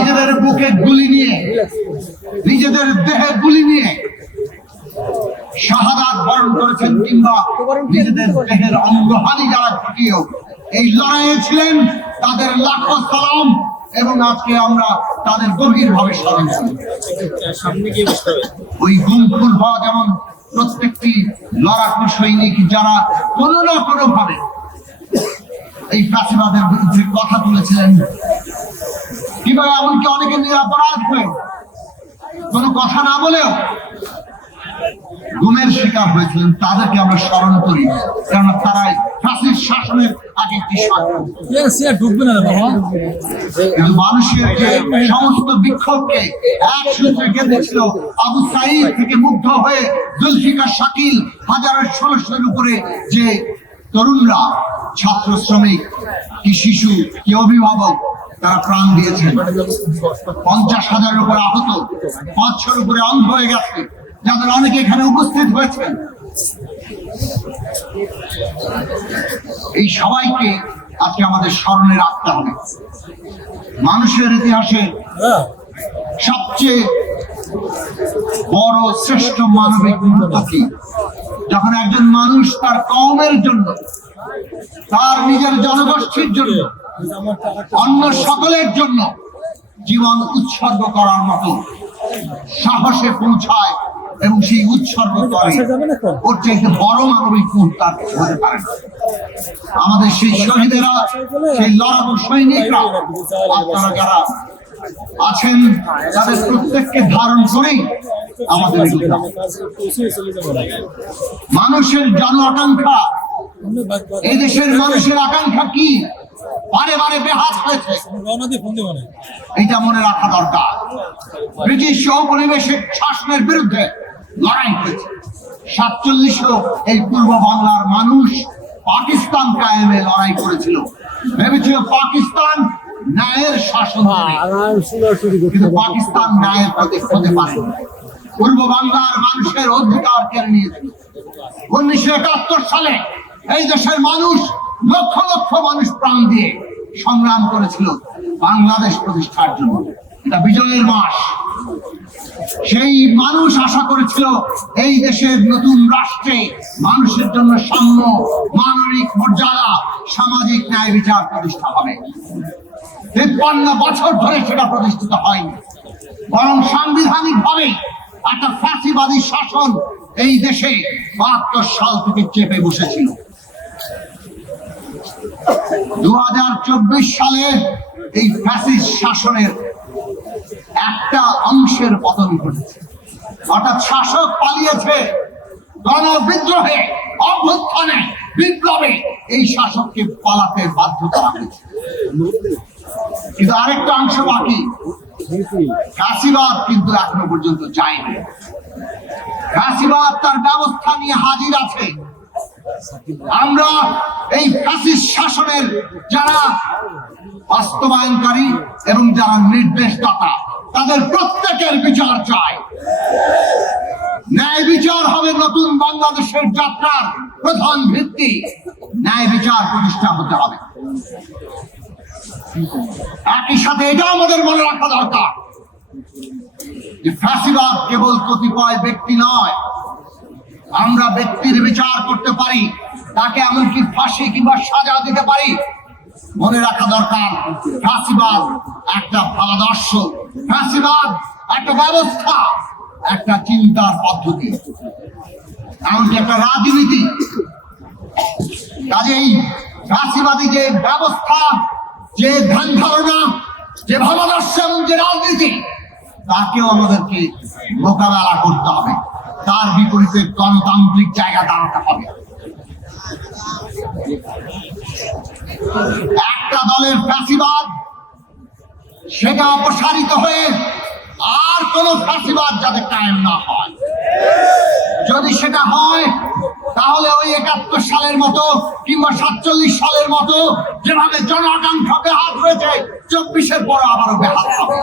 নিজেদের বুকে গুলি নিয়ে, নিজেদের দেহে গুলি নিয়ে শাহাদাত বরণ করেছেন, কিংবা নিজেদের দেহের অঙ্গহানি যারা ঘটিয়েও এই লড়াইয়ে ছিলেন, তাদের লাখো সালাম। এবং আজকে আমরা তাদের গভীরভাবে স্মরণ করি। ওই গুমখুর হওয়া যেমন প্রত্যেকটি লড়াকু সৈনিক যারা কোনো না কোনো ভাবে এই ফ্যাসিবাদের বিরুদ্ধে কথা তুলেছিলেন, কিভাবে এমনকি অনেকে নিরাপরাধ হয়ে কোনো কথা না বলেও গুমের শিকার হয়েছিলেন, তাদেরকে আমরা স্মরণ করি, কেননা তারাই ফ্যাসিস্ট শাসনের আগে একটি কিন্তু মানুষের যে সমস্ত বিক্ষোভকে এক সূত্রে কেঁদেছিল, আবু সাঈদ থেকে মুগ্ধ হয়ে জুলফিকার শাকিল, হাজারের ১৬০০-এর উপরে যে তরুণরা, ছাত্র শ্রমিক, কি শিশু, কি অভিভাবক, তারা প্রাণ দিয়েছেন। ৫০,০০০-এর উপরে আহত, ৫০০-এর উপরে অন্ধ হয়ে গেছে, যাদের অনেকে এখানে উপস্থিত হয়েছেন। এই সবাইকে আজকে আমাদের স্মরণে রাখতে হবে। মানুষের ইতিহাসে সবচেয়ে বড় শ্রেষ্ঠ মানবিক মুহূর্ত কি? যখন একজন মানুষ তার কওমের জন্য, তার নিজের জনগোষ্ঠীর জন্য, অন্য সকলের জন্য জীবন উৎসর্গ করার মতো সাহসে পৌঁছায় এবং সেই উৎসর্গ করে, ওর চাইতে বড় মানবিক মুহূর্ত হতে পারে না। আমাদের সেই শহীদেরা, সেই লড়াকু সৈনিকরা, আপনারা যারা আছেন, তাদের প্রত্যেককে ধারণ করেই আমাদের মানুষের জন আকাঙ্ক্ষা, এই দেশের মানুষের আকাঙ্ক্ষা কি? বারে বারে বেহাত হয়েছে, এটা মনে রাখা দরকার। ব্রিটিশ ঔপনিবেশিক শাসনের বিরুদ্ধে লড়াই হয়েছে। ৪৭-ও এই পূর্ব বাংলার মানুষ পাকিস্তান কায়েমে লড়াই করেছিল, ভেবেছিল পাকিস্তান ন্যায়ের শাসন দেবে, কিন্তু পাকিস্তান ন্যায়ের প্রতীক হতে পারে। পূর্ব বাংলার মানুষের অধিকার কেড়ে নিয়েছিল। ১৯৭১ সালে এই দেশের মানুষ, লক্ষ লক্ষ মানুষ প্রাণ দিয়ে সংগ্রাম করেছিল বাংলাদেশ প্রতিষ্ঠার জন্য। এটা বিজয়ের মাস। সেই মানুষ আশা করেছিল এই দেশের নতুন রাষ্ট্রে মানুষের জন্য সাম্য, মানবিক মর্যাদা, সামাজিক ন্যায় বিচার প্রতিষ্ঠা হবে। ৫৩ বছর ধরে সেটা প্রতিষ্ঠিত হয়নি, বরং সাংবিধানিক ভাবে একটা ফ্যাসিবাদী শাসন এই দেশে ৭২ সাল থেকে চেপে বসেছিল। ২০২৪ সালে এই ফ্যাসিস্ট শাসনের একটা অংশের পতন ঘটেছে, অর্থাৎ শাসক পালিয়েছে। গণবিদ্রোহে, অভ্যুত্থানে, বিপ্লবে এই শাসককে পালাতে বাধ্য করা হয়েছে। কিন্তু আরেকটা অংশ বাকি, ফ্যাসিবাদ কিন্তু এখনো পর্যন্ত যায়নি। ফ্যাসিবাদ তার ব্যবস্থা নিয়ে হাজির আছে। আমরা এই ফ্যাসিস্ট শাসনের যারা বাস্তবায়নকারী এবং যারা নির্দেশদাতা, তাদের প্রত্যেকের বিচার চাই। ন্যায় বিচার হবে নতুন বাংলাদেশের যাত্রার প্রধান ভিত্তি। ন্যায় বিচার প্রতিষ্ঠা হতে হবে। একই সাথে এটাও আমাদের মনে রাখা দরকার যে ফ্যাসিবাদ কেবল কতিপয় ব্যক্তি নয়। আমরা ব্যক্তির বিচার করতে পারি, তাকে এমনকি ফাঁসি কিংবা সাজা দিতে পারি। মনে রাখা দরকার, ফ্যাসিবাদ একটা ভাবাদর্শ, ফ্যাসিবাদ একটা ব্যবস্থা, একটা চিন্তার পদ্ধতি, এমনকি একটা রাজনীতি। কাজেই ফ্যাসিবাদী যে ব্যবস্থা, যে ধ্যান ধারণা, যে ভাবাদর্শ এবং যে রাজনীতি, তাকেও আমাদেরকে মোকাবেলা করতে হবে। তার বিপরীতে গণতান্ত্রিক জায়গা দাঁড়াতে হবে। একটা দলের ফ্যাসিবাদ, সেটা অপসারিত হয়ে আর কোন ফ্যাসিবাদ যাতে কায়েম না হয়। যদি সেটা হয়, তাহলে ওই ৭১ সালের মতো কিংবা ৪৭ সালের মতো যেভাবে জন আকাঙ্ক্ষা বেহাত হয়েছে, ২৪-এর পর আবারও বেহাত হবে।